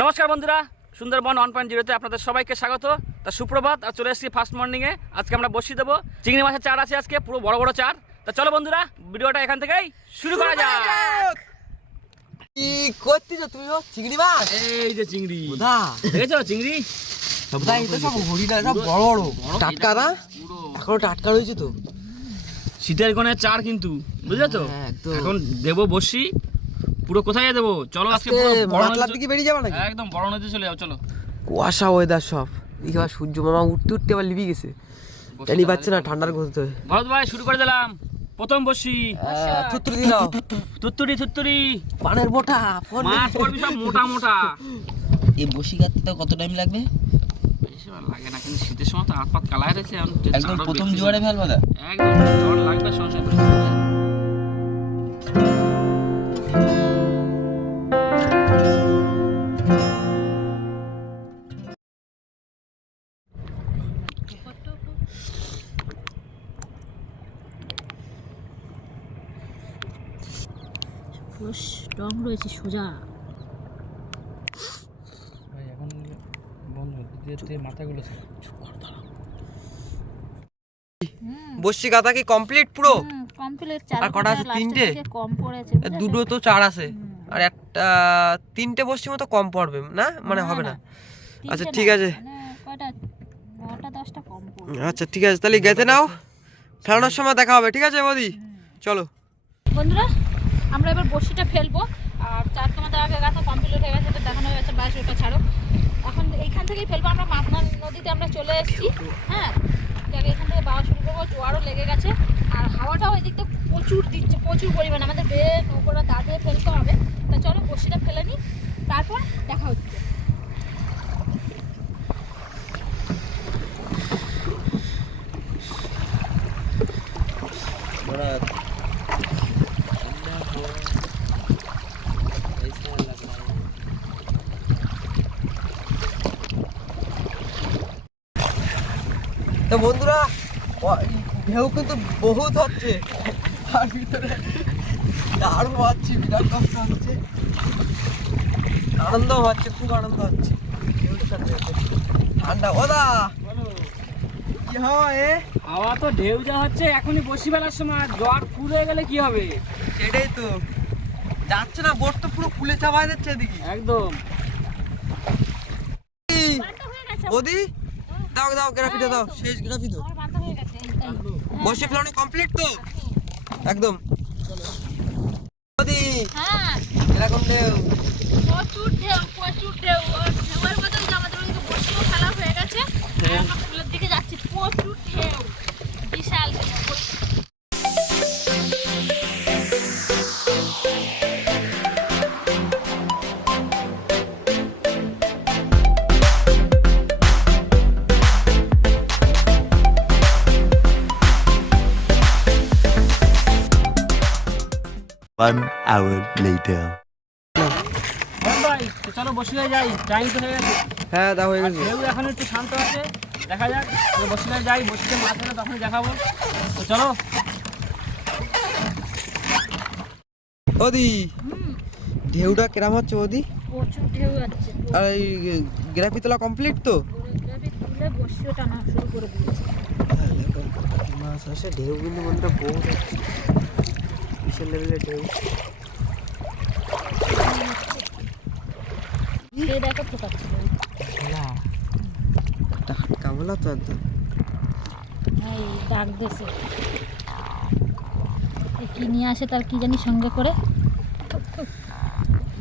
নমস্কার বন্ধুরা Sundarban one point জিরোতে আপনাদের সবাইকে স্বাগত। তা সুপ্রভাত আর চলে এসেছি ফার্স্ট মর্নিংয়ে আজকে আমরা বসিয়ে দেবো। চিংড়ি মাছের চার আছে আজকে পুরো বড় বড় চার। তা চলো বন্ধুরা ভিডিওটা এখান থেকেই শুরু করা যাক। কি করতেছো তুমি চিংড়ি মাছ? এই যে চিংড়ি। দেখেছ চিংড়ি? বুধা এই সব হরিণা সব বড় বড়। টাটকা না? এখনও টাটকা রয়েছে তো। শীতের কোণে চার কিন্তু বুঝলে তো? হ্যাঁ, এখন দেবো বসি পুরো কোথায় দেবো? চলো আজকে মাতলার দিকে বেরিয়ে যাবে নাকি? একদম বড় নদী চলে যাও চলো। কুয়াশা ওয়েদার সব। দেখি আবার সূর্য মামা উঠতে উঠতে আবার লিবি গেছে। জানি পাচ্ছে না ঠান্ডার ঘুরতে ভরত ভাই শুরু করে দিলাম। প্রথম বসি। থুত্তুরি দিন তুত্তুরি তুত্তুরি পানের বোটা মাছ পড়বি সব মোটা মোটা। এই বসি কাটতে কত টাইম লাগবে? বেশি লাগে না কিন্তু শীতের সময় তো হাত পাত কালায় রয়েছে এখন একদম প্রথম জোয়ারে ফেলবা একদম জ্বর লাগবে সংসার রং রয়েছে সোজা এখন মাথাগুলো গাদা কি কমপ্লিট পুরো? কমপ্লিট আর কটা আছে? তিনটে? কম পড়েছে দুটো তো চার আছে। আর একটা তিনটে বসছি মতো কম পড়বে না? মানে হবে না। আচ্ছা ঠিক আছে। মানে আচ্ছা ঠিক আছে তাহলে গেতে নাও। ফেরানোর সময় দেখা হবে ঠিক আছে বৌদি? চলো। বন্ধুরা আমরা এবার বড়শিটা ফেলব। আর চার তোমাদের আগে গাথা কমপ্লিট হয়ে গেছে, তো দেখানো হয়ে গেছে বাইশ ওটা ছাড়ো। এখন এইখান থেকেই ফেলব আমরা, মাতনা নদীতে আমরা চলে এসেছি হ্যাঁ? এখান থেকে বাওয়া শুরু করব, জোয়ারও লেগে গেছে। আর হাওয়াটাও ওই থেকে প্রচুর দিচ্ছে, প্রচুর পরিমাণে, আমাদের বেয়ে নৌকোটা দাঁড়িয়ে ফেলতে হবে। তা চলো, বসিটা ফেলে নিই তারপর দেখা হচ্ছে তো বন্ধুরা ঢেউ কিন্তু বহুত হচ্ছে। আর ভিতরে দারুণ পাচ্ছি বিরাট কষ্ট হচ্ছে। আনন্দ হচ্ছে খুব আনন্দ হচ্ছে। ঠান্ডা। ওদা কি হয় এ? হাওয়া তো ঢেউ যা হচ্ছে এখনই বসি বেলার সময় জ্বর ফুল হয়ে গেলে কি হবে? সেটাই তো। যাচ্ছে না বোট তো পুরো ফুলে চাপাই যাচ্ছে এদিকে। একদম। ওদি দাও দাও গ্রাফিটা দাও। শেষ গ্রাফি তো। হয়ে। বসে ফেলানো কমপ্লিট তো? একদম। হ্যাঁ। এরকম ঢেউ। প্রচুর ঢেউ প্রচুর ঢেউ। ঢেউয়ের মধ্যে আমাদের বসেও খেলা হয়ে গেছে। One hour later. চলো বসি যাই। টাইম তো হয়ে গেছে। হ্যাঁ হয়ে গেছে। ঢেউ এখন একটু শান্ত আছে। দেখা যাক যাই বসিতে মাছ হলে তখন দেখাবো। তো চলো। ওদি ঢেউটা কেরাম হচ্ছে ওদি? প্রচুর ঢেউ যাচ্ছে আর এই গ্রাফি তোলা কমপ্লিট তো? কোরিওগ্রাফি তুলে বসিও টানা শুরু করে দিয়েছে। মাছ আসে ঢেউ কিন্তু মনটা বহু হচ্ছে বিশাল লেভেলের ঢেউ। এই দেখো ফোটাচ্ছে টাটকা বলা তো একদম। ডাক দেশে কি নিয়ে আসে তার কি জানি সঙ্গে করে।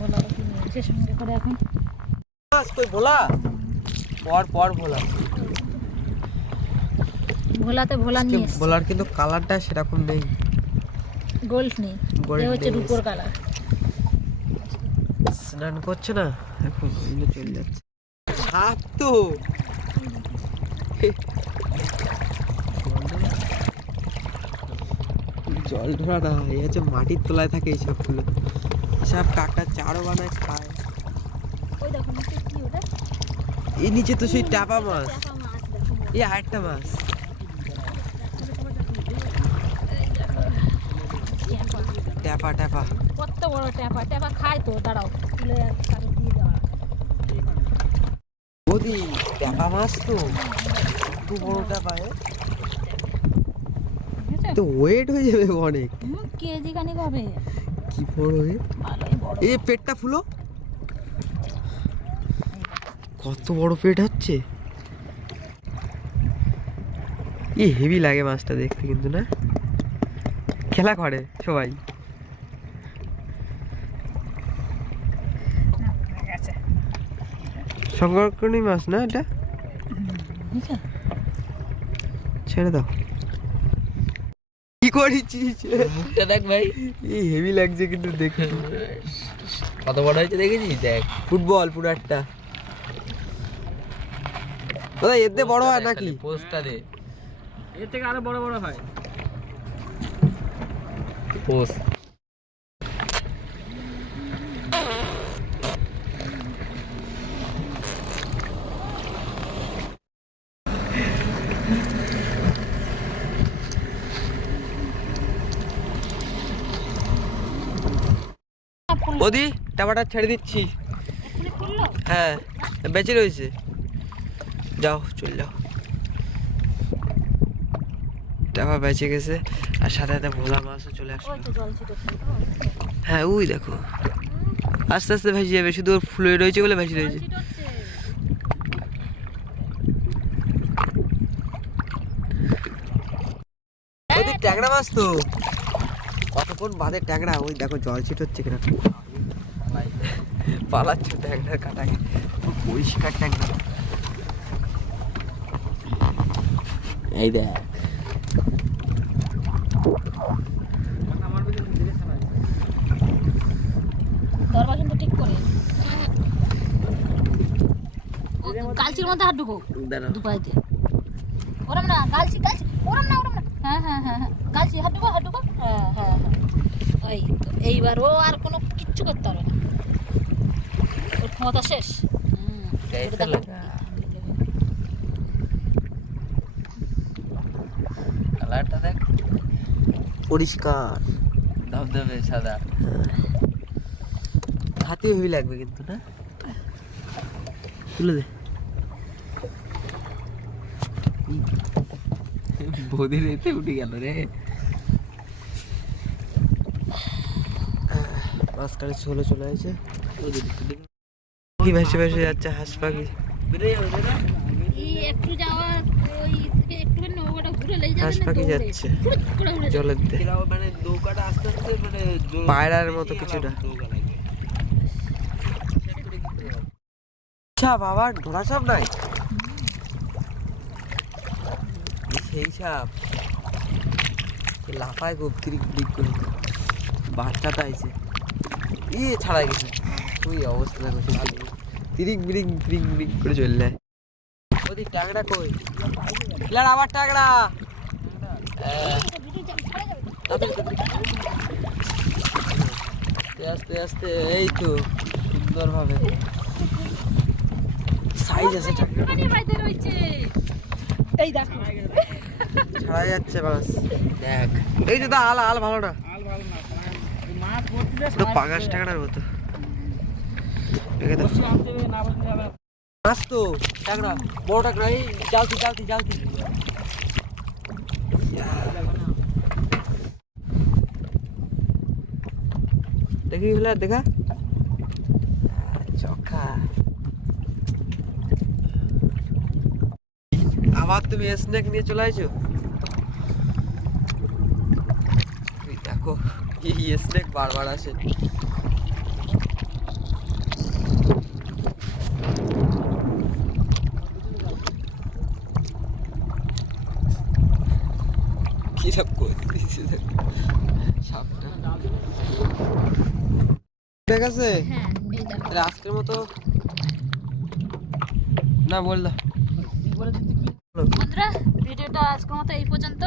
বলা কি নিয়ে আসে সঙ্গে করে এখন। কই ভোলা পর পর ভোলা ভোলাতে ভোলা নিয়ে ভোলার কিন্তু কালারটা সেরকম নেই। গোল্ড নেই। এ হচ্ছে রূপোর কালার। স্নান করছে না? এখন এগুলো চলে যাচ্ছে। হাত তো! জল ধরা না এই হচ্ছে মাটির তলায় থাকে এইসবগুলো এসব কাকা চারও বানায় খায়। এই নিচে তো সেই টাপা মাছ। এই আরেকটা মাছ। ট্যাপা ট্যাপা। কত বড় ট্যাপা? ট্যাপা খায় তো দাঁড়াও। বৌদি ট্যাপা মাছ তো। কত বড় ট্যাপা এ? ঠিক আছে তো ওয়েট হয়ে যাবে অনেক। কেজি খানিক হবে। কি বড় এ। এই পেটটা ফুলো। কত বড় পেট হচ্ছে। ই হেভি লাগে মাছটা দেখতে কিন্তু না? খেলা করে সবাই। সংরক্ষণী মাছ না এটা? ছেড়ে দাও। কি করেছিস? মুখটা দেখ ভাই। এই হেভি লাগছে কিন্তু দেখে কত বড় হয়েছে দেখেছিস? দেখ। ফুটবল পুরো একটা। দাদা এতে বড় হয় নাকি? পোস্টটা দে এর থেকে আরও বড় বড় হয়। পোস্ট। ওদি টাপাটা ছেড়ে দিচ্ছি। হ্যাঁ বেঁচে রয়েছে। যাও, চল যাও। টাপা বেঁচে গেছে, আর সাথে সাথে ভোলা মাছও চলে আসলো। হ্যাঁ ওই দেখো। আস্তে আস্তে ভেসে যাবে, শুধু ওর ফুলে রয়েছে বলে ভেসে রয়েছে। ট্যাংরা মাছ তো। কতক্ষণ বাদে ট্যাংরা? ওই দেখো, জল ছিট হচ্ছে কিনা পালাচ্ছ ট্যাংরার কাটাকে খুব পরিষ্কার ট্যাংরা এই দেখ। ধরবা কিন্তু ঠিক করে। ও, কালচির মধ্যে হাত ঢুকো। দুপাইতে। ওরম না কালচি কালচি। ওরম না ওরম না। হ্যাঁ হ্যাঁ হ্যাঁ হ্যাঁ। কালচি হাত ঢুকো হাত ঢুকো। হ্যাঁ হ্যাঁ হ্যাঁ। ওই এইবার ও আর কোনো কিচ্ছু করতে পারবে না। ওর ক্ষমতা শেষ। কালারটা দেখ। পরিষ্কার। ধবধবে সাদা। হাতি হেভি লাগবে কিন্তু না? তুলে দে। বদির এতে উঠে গেল রে। মাঝখানে ছোলে চলে আছে কি ভেসে ভেসে যাচ্ছে হাঁস পাখি? হাঁস পাখি যাচ্ছে। জলের দিকে। মানে নৌকাটা আস্তে আস্তে মানে পায়রার মতো কিছুটা। সাপ আবার ঘোড়া সাপ নাই? সেই সাপ। লাফায় খুব ক্রিক ক্রিক করে বাচ্চাটা আইছে। ইয়ে ছাড়া গেছে। ওই অবস্থা দেখো তিরিক বিরিক বিরিক বিরিক করে চললে। ওদি ট্যাংরা কই? লের আবার ট্যাংরা। আস্তে আস্তে আস্তে এই তো সুন্দর ভাবে সাইজ আছে। এই দেখো। ছাড়া যাচ্ছে বাস। দেখ। এই যে দা আল আল ভালো না পুরো পাঙাশ টাকাটার মতো দেখে দাও মাছ তো টাকরা বড় টাকরা এই জালতি জালতি জালতি দেখি হলে আর দেখা চখা আবার তুমি স্ন্যাক নিয়ে চলে আসছো এই দেখো এই স্ন্যাক বারবার আসে সাপটা। ঠিক আছে? তাহলে আজকের মতো না বল দাও বন্ধুরা ভিডিওটা আজকের মতো এই পর্যন্ত।